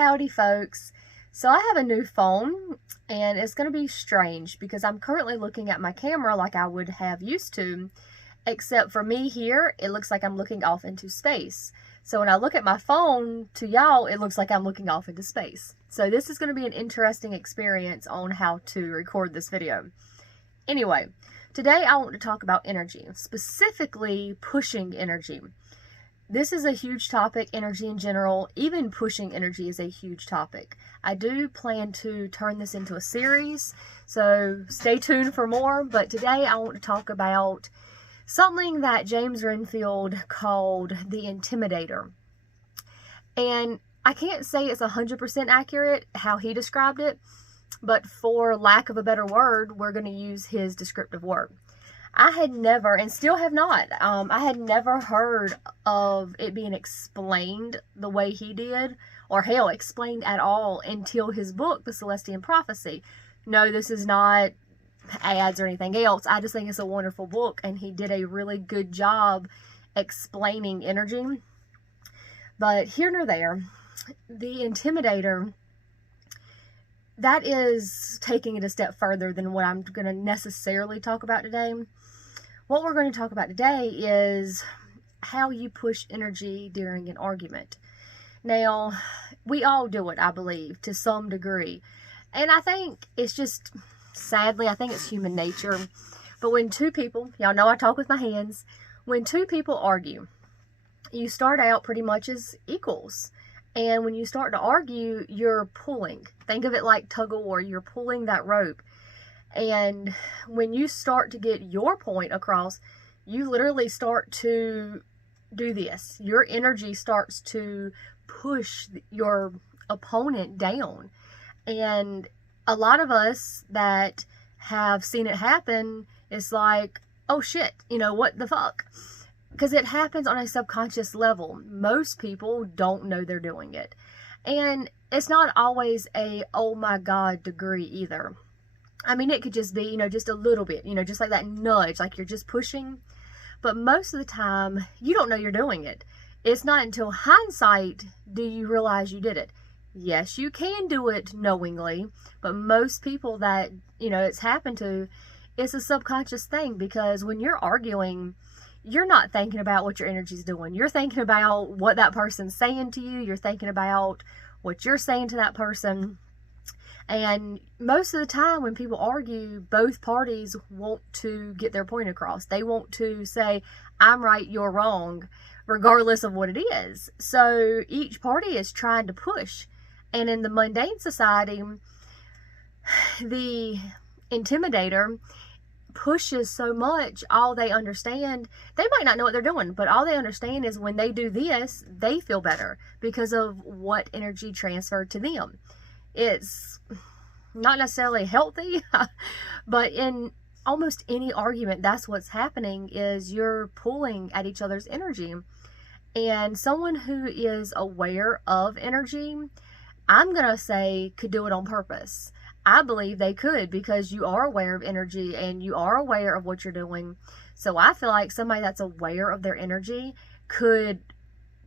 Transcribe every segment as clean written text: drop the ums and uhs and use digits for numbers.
Howdy folks. So I have a new phone and it's going to be strange because I'm currently looking at my camera like I would have used to, except for me here, it looks like I'm looking off into space. So when I look at my phone to y'all, it looks like I'm looking off into space. So this is going to be an interesting experience on how to record this video. Anyway, today I want to talk about energy, specifically pushing energy. This is a huge topic, energy in general. Even pushing energy is a huge topic. I do plan to turn this into a series, so stay tuned for more. But today I want to talk about something that James Renfield called the Intimidator. And I can't say it's 100% accurate how he described it, but for lack of a better word, we're going to use his descriptive word. I had never, and still have not, I had never heard of it being explained the way he did, or hell, explained at all until his book, The Celestian Prophecy. No, this is not ads or anything else. I just think it's a wonderful book, and he did a really good job explaining energy. But here nor there, the Intimidator, that is taking it a step further than what I'm going to necessarily talk about today. What we're going to talk about today is how you push energy during an argument. Now, we all do it, I believe, to some degree. And I think it's just, sadly, I think it's human nature. But when two people, y'all know I talk with my hands, when two people argue, you start out pretty much as equals. And when you start to argue, you're pulling. Think of it like tug of war. You're pulling that rope. And when you start to get your point across, you literally start to do this. Your energy starts to push your opponent down. And a lot of us that have seen it happen, it's like, oh shit, what the fuck? Because it happens on a subconscious level. Most people don't know they're doing it. And it's not always a, oh my God degree either. I mean, it could just be, just a little bit, just like that nudge, like you're just pushing. But most of the time, you don't know you're doing it. It's not until hindsight do you realize you did it. Yes, you can do it knowingly, but most people that, it's happened to, it's a subconscious thing, because when you're arguing, you're not thinking about what your energy's doing. You're thinking about what that person's saying to you. You're thinking about what you're saying to that person. And most of the time when people argue, both parties want to get their point across. They want to say, I'm right, you're wrong, regardless of what it is. So each party is trying to push. And in the mundane society, the Intimidator pushes so much, all they understand, they might not know what they're doing, but all they understand is when they do this, they feel better because of what energy transferred to them. It's not necessarily healthy, but in almost any argument, that's what's happening, is you're pulling at each other's energy. And someone who is aware of energy, I'm going to say, could do it on purpose. I believe they could, because you are aware of energy and you are aware of what you're doing. So I feel like somebody that's aware of their energy could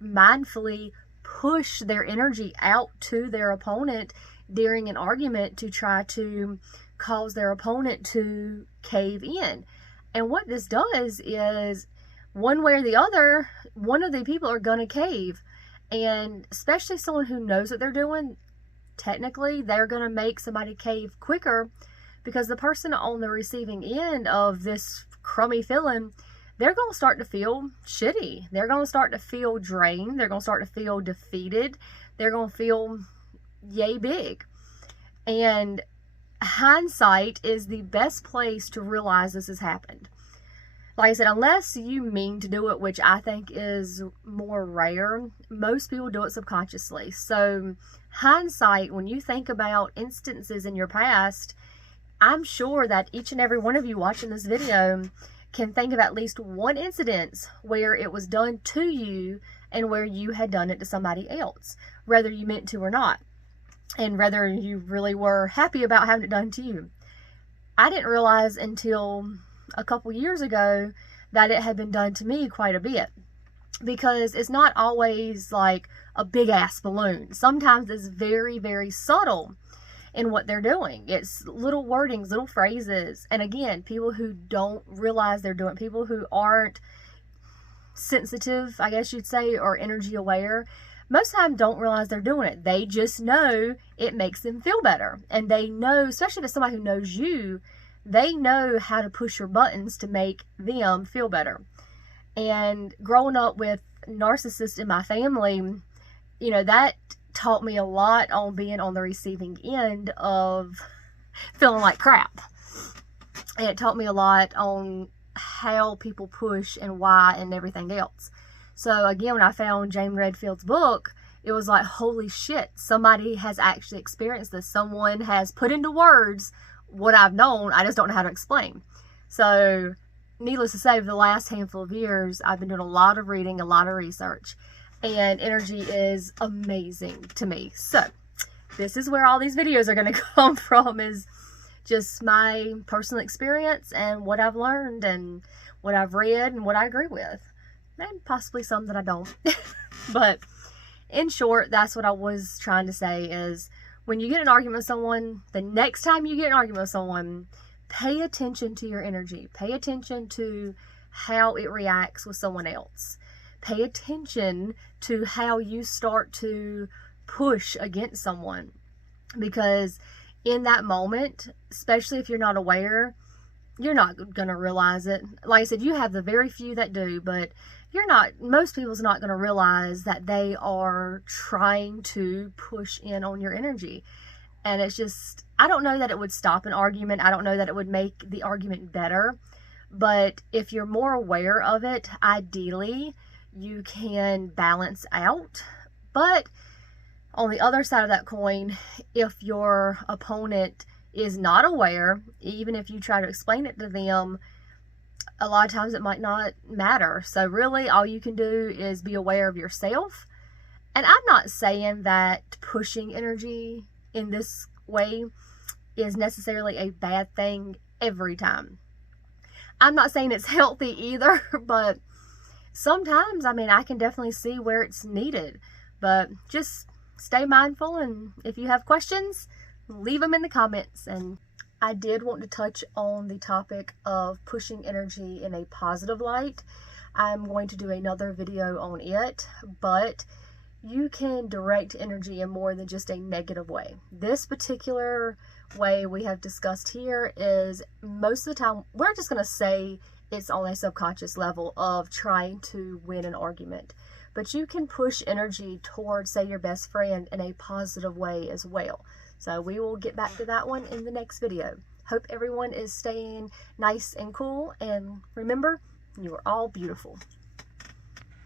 mindfully push their energy out to their opponent during an argument to try to cause their opponent to cave in. And what this does is, one way or the other, one of the people are going to cave. And especially someone who knows what they're doing, technically they're going to make somebody cave quicker, because the person on the receiving end of this crummy feeling, they're going to start to feel shitty. They're going to start to feel drained. They're going to start to feel defeated. They're going to feel yay big. And hindsight is the best place to realize this has happened. Like I said, unless you mean to do it, which I think is more rare, most people do it subconsciously. So hindsight, when you think about instances in your past, I'm sure that each and every one of you watching this video can think of at least one incident where it was done to you and where you had done it to somebody else, whether you meant to or not, and whether you really were happy about having it done to you. I didn't realize until a couple years ago that it had been done to me quite a bit. because it's not always like a big ass balloon. Sometimes it's very, very subtle in what they're doing. It's little wordings, little phrases. And again, people who don't realize they're doing it, people who aren't sensitive, I guess you'd say, or energy aware, most of the time don't realize they're doing it. They just know it makes them feel better. And they know, especially if it's somebody who knows you, they know how to push your buttons to make them feel better. And growing up with narcissists in my family, you know, that taught me a lot on being on the receiving end of feeling like crap. And it taught me a lot on how people push and why and everything else. So again, when I found Jane Redfield's book, it was like, holy shit, somebody has actually experienced this. Someone has put into words what I've known. I just don't know how to explain. So needless to say, for the last handful of years, I've been doing a lot of reading, a lot of research, and energy is amazing to me. So this is where all these videos are going to come from, is just my personal experience and what I've learned and what I've read and what I agree with, and possibly some that I don't. But in short, that's what I was trying to say, is when you get in an argument with someone, the next time you get in an argument with someone, pay attention to your energy. Pay attention to how it reacts with someone else. Pay attention to how you start to push against someone. Because in that moment, especially if you're not aware, you're not going to realize it. Like I said, you have the very few that do, but most people's not going to realize that they are trying to push in on your energy. And it's just, I don't know that it would stop an argument. I don't know that it would make the argument better. But if you're more aware of it, ideally, you can balance out. But on the other side of that coin, if your opponent is not aware, even if you try to explain it to them, a lot of times it might not matter. So really, all you can do is be aware of yourself. And I'm not saying that pushing energy in this way is necessarily a bad thing every time. I'm not saying it's healthy either, but sometimes, I mean, I can definitely see where it's needed. But just stay mindful, and if you have questions, leave them in the comments. And I did want to touch on the topic of pushing energy in a positive light. I'm going to do another video on it, but you can direct energy in more than just a negative way. This particular way we have discussed here is, most of the time, we're just going to say it's on a subconscious level of trying to win an argument. But you can push energy towards, say, your best friend in a positive way as well. So we will get back to that one in the next video. Hope everyone is staying nice and cool, and remember, you are all beautiful.